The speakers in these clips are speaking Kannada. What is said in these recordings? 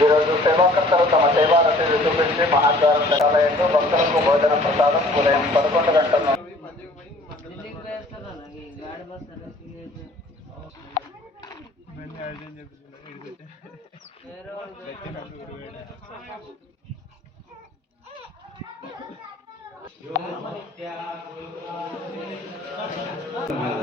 ఈరోజు సేవాకర్తలు తమ సేవారతిని చూపించి మహాద్వారం తెరాలయంలో భక్తులకు భోజన ప్రసాదం ఉదయం పదకొండు గంటల Yeah.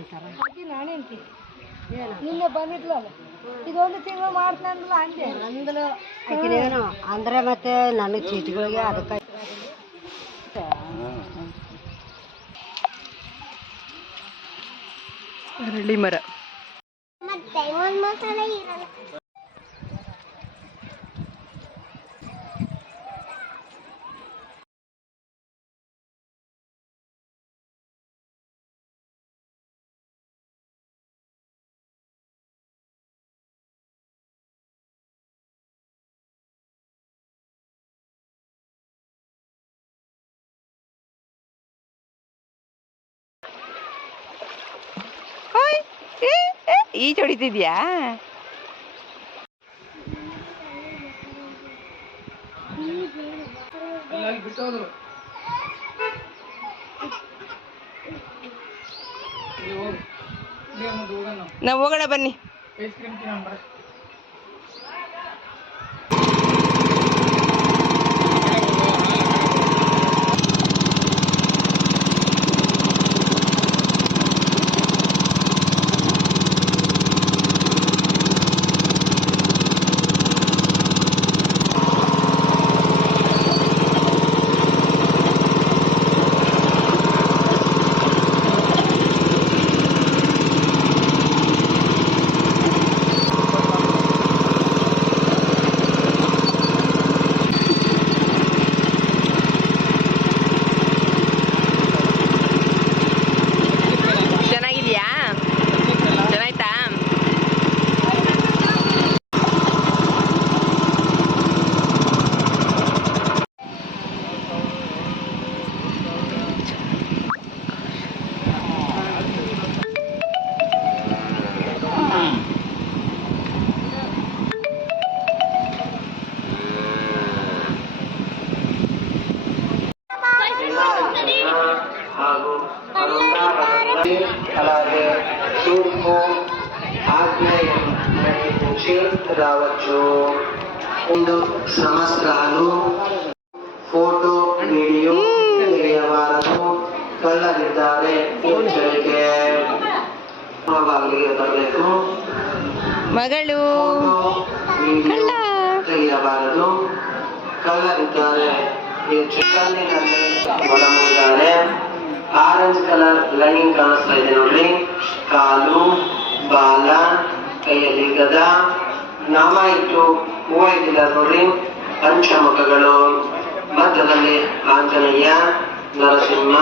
ಯಾರಂತಾರ ನಾನೇಂತಿ ನಿನ್ನೆ ಬಂದಿದ್ಲಲ್ಲ ಇದೊಂದು ತಿಂಗಳು ಮಾಡ್ತಾನಲ್ಲ ಅಂದೆ ಅಂದಲು ಆಕಿನೇನು ಅಂದ್ರೆ ಮತ್ತೆ ನನ್ನ ಚೀಟಿಗಳಿಗೆ ಅದಕ್ಕೆ ಅರಳಿ ಮರ ಈಜ್ ಹೊಡಿತಿದ್ಯಾ ನಾವು ಹೋಗೋಣ ಬನ್ನಿ. ನಾನು ಫೋಟೋ ವಿಡಿಯೋ ತೆಗೆಯಬಾರದು ಕಳ್ಳರಿದ್ದಾರೆ. ಎಚ್ಚರಿಕೆ ಬಾಗಿಲಿಗೆ ಬರಬೇಕು. ಮಗಳು ವಿಡಿಯೋ ತೆಗೆಯಬಾರದು ಕಳ್ಳರಿದ್ದಾರೆ. ಒಳಗಿದ್ದಾರೆ ಆರೆಂಜ್ ಕಲರ್ ಲೈನ್ ಕಾಣಿಸ್ತಾ ಇದೆ ನೋಡ್ರಿ ಕಾಲು ಬಾಲ ಕೈಯಲ್ಲಿ ಗದ. ನಾಮ ಇಟ್ಟು ಹೂವ ಇಟ್ಟಿದ್ದಾರೆ ನೋಡ್ರಿ ಪಂಚಮುಖಗಳು ಮಧ್ಯದಲ್ಲಿ ಆಂಜನೇಯ ನರಸಿಂಹ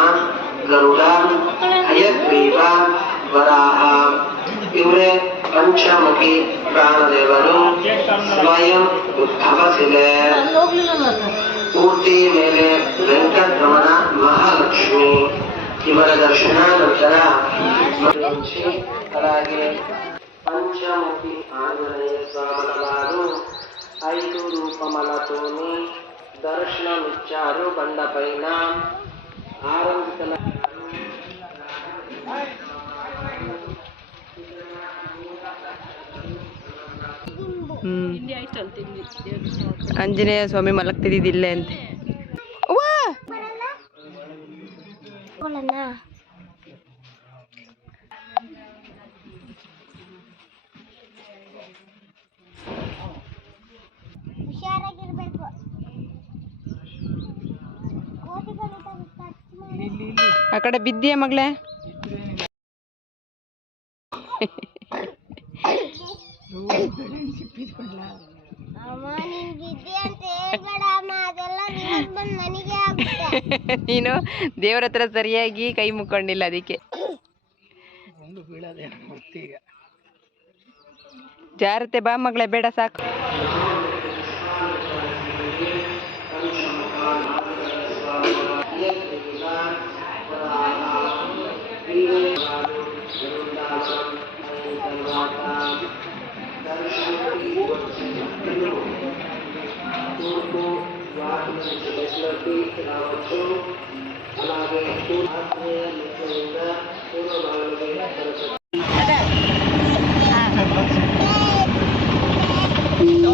ಗರುಡ ಹಯಗ್ರೀವ ವರಾಹ ಇವರೇ ಪಂಚಮುಖಿ ಪ್ರಾಣದೇವರು ಸ್ವಯಂ ಉದ್ಭವ ಶಿಲೆ ಪೂರ್ತಿ ಮೇಲೆ ವೆಂಕಟರಮಣ ಮಹಾಲಕ್ಷ್ಮಿ ಇವರ ದರ್ಶನ ನಂತರ ಮುಂಚೆ అలాగే పంచముఖి ఆంజనేయ స్వామి వారు ఐదు రూపములతోని దర్శనమిచ్చారు బండపైన ఆరంభికల ಹ್ಮ್ ಆಂಜನೇಯ ಸ್ವಾಮಿ ಮಲಗ್ತಿದ್ದಿಲ್ಲೇ ಅಂತೆ ಆ ಕಡೆ ಬಿದ್ದೀಯ ಮಗಳೇ? ನೀನು ದೇವ್ರ ಹತ್ರ ಸರಿಯಾಗಿ ಕೈ ಮುಕ್ಕೊಂಡಿಲ್ಲ ಅದಕ್ಕೆ. ಜಾರತೆ ಬಾ ಮಗಳೇ, ಬೇಡ ಸಾಕು. తూర్పు వాటి నుంచి దశలోకి రావచ్చు అలాగే ఆగ్నేయ మిత్రులుగా పూర్వ భాగంలో జరగచ్చు ಇದು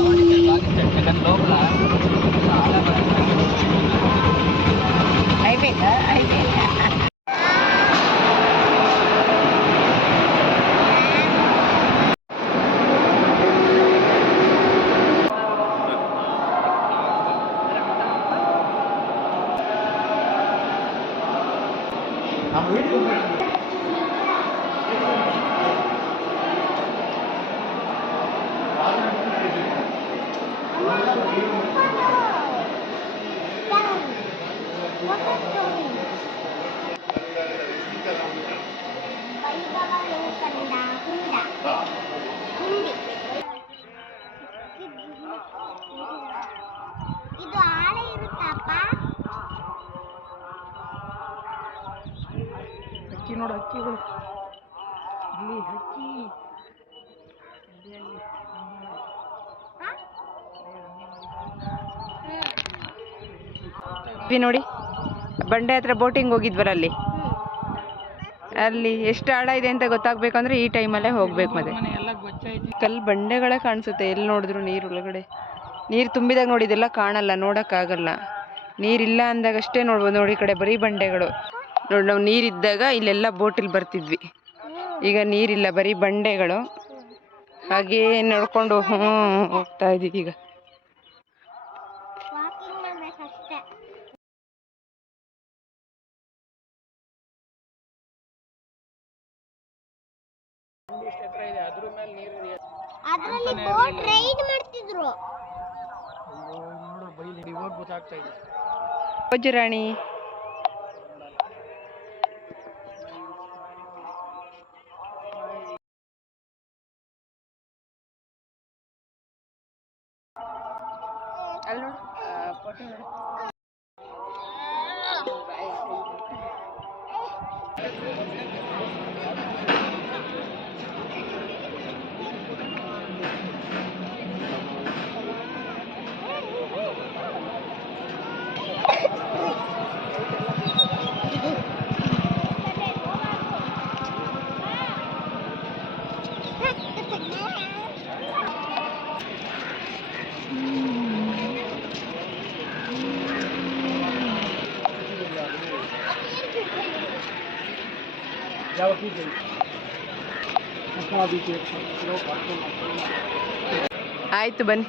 ಇವಿ ನೋಡಿ. ಬಂಡೆ ಹತ್ರ ಬೋಟಿಂಗ್ ಹೋಗಿದ್ವಲ್ಲ ಅಲ್ಲಿ. ಅಲ್ಲಿ ಎಷ್ಟು ಆಳ ಇದೆ ಅಂತ ಗೊತ್ತಾಗ್ಬೇಕಂದ್ರೆ ಈ ಟೈಮಲ್ಲೇ ಹೋಗ್ಬೇಕು ಮತ್ತೆ. ಕಲ್ ಬಂಡೆಗಳೇ ಕಾಣಿಸುತ್ತೆ. ಎಲ್ಲಿ ನೋಡಿದ್ರು ನೀರು ಒಳಗಡೆ. ನೀರು ತುಂಬಿದಾಗ ನೋಡಿದೆಲ್ಲ ಕಾಣಲ್ಲ, ನೋಡೋಕ್ಕಾಗಲ್ಲ. ನೀರಿಲ್ಲ ಅಂದಾಗಷ್ಟೇ ನೋಡ್ಬೋದು. ನೋಡಿ ಈ ಕಡೆ ಬರೀ ಬಂಡೆಗಳು. ನೋಡಿ, ನಾವು ನೀರಿದ್ದಾಗ ಇಲ್ಲೆಲ್ಲ ಬೋಟಲ್ಲಿ ಬರ್ತಿದ್ವಿ. ಈಗ ನೀರಿಲ್ಲ ಬರೀ ಬಂಡೆಗಳು. ಹಾಗೇ ನಡ್ಕೊಂಡು ಹೋಗ್ತಾ ಇದೀವಿ ಈಗ. ಹೋಜು ರಾಣಿ ಅಲ್ಲಿ ನೋಡು, ಆ, photo ಆಯ್ತು ಬನ್ನಿ.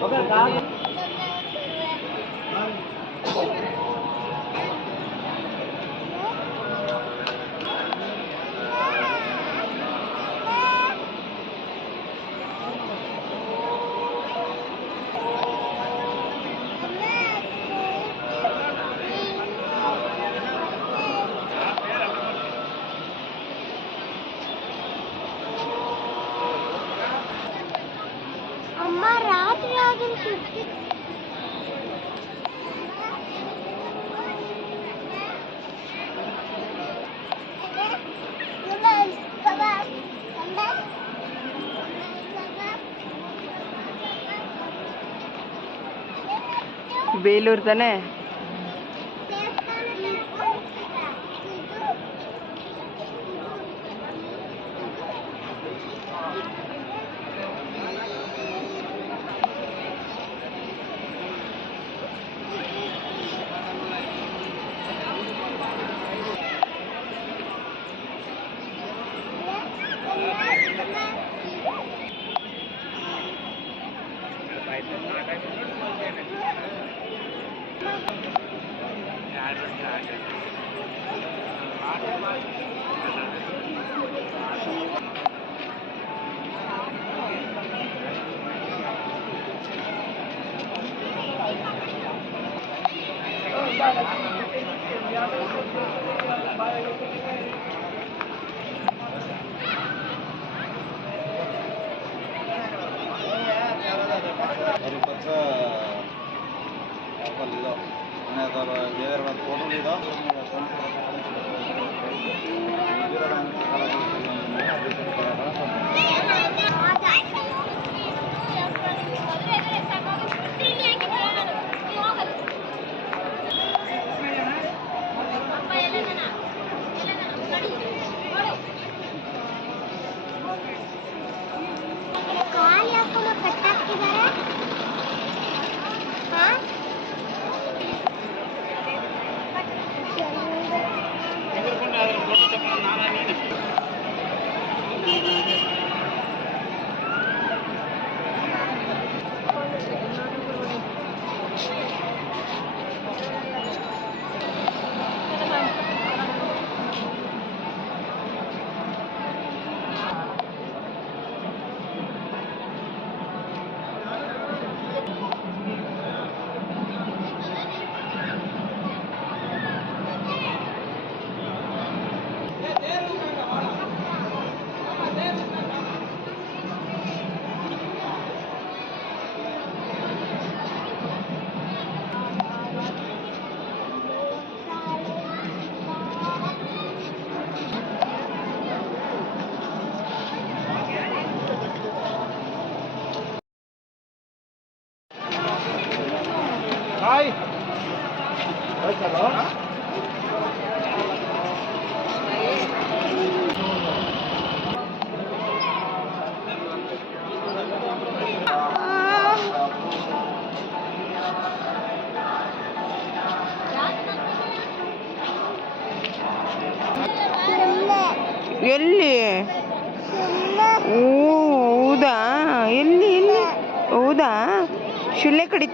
పద్ధతి बेलूर तो तेने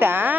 tá?